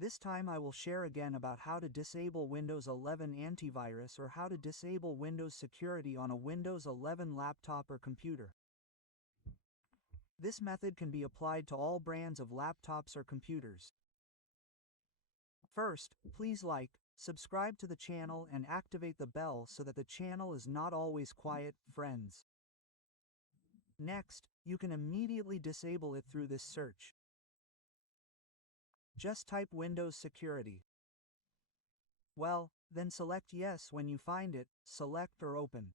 This time I will share again about how to disable Windows 11 antivirus or how to disable Windows security on a Windows 11 laptop or computer. This method can be applied to all brands of laptops or computers. First, please like, subscribe to the channel and activate the bell so that the channel is not always quiet, friends. Next, you can immediately disable it through this search. Just type Windows Security. Well, then select Yes when you find it, select or open.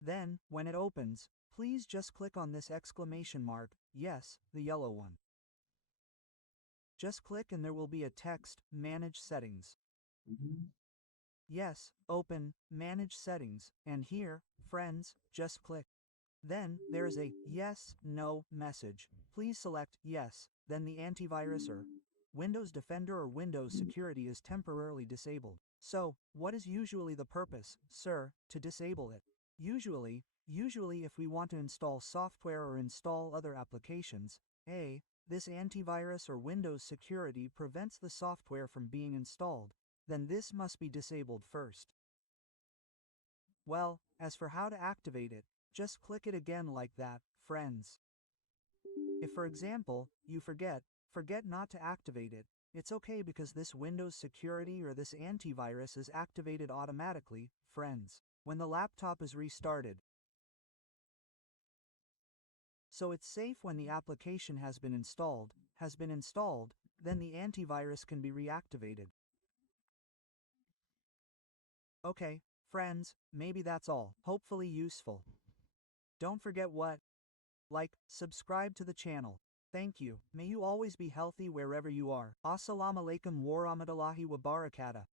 Then, when it opens, please just click on this exclamation mark, Yes, the yellow one. Just click and there will be a text, Manage Settings. Yes, open, Manage Settings, and here, friends, just click. Then, there is a Yes, No message. Please select Yes, then the antivirus or Windows Defender or Windows Security is temporarily disabled. So, what is usually the purpose, sir, to disable it? Usually if we want to install software or install other applications, this antivirus or Windows Security prevents the software from being installed, then this must be disabled first. Well, as for how to activate it, just click it again like that, friends. If for example, you forget not to activate it, it's okay because this Windows Security or this antivirus is activated automatically, friends, when the laptop is restarted. So it's safe when the application has been installed, then the antivirus can be reactivated. Okay, friends, maybe that's all. Hopefully useful. Don't forget like, subscribe to the channel. Thank you. May you always be healthy wherever you are. Assalamu alaikum warahmatullahi wabarakatuh.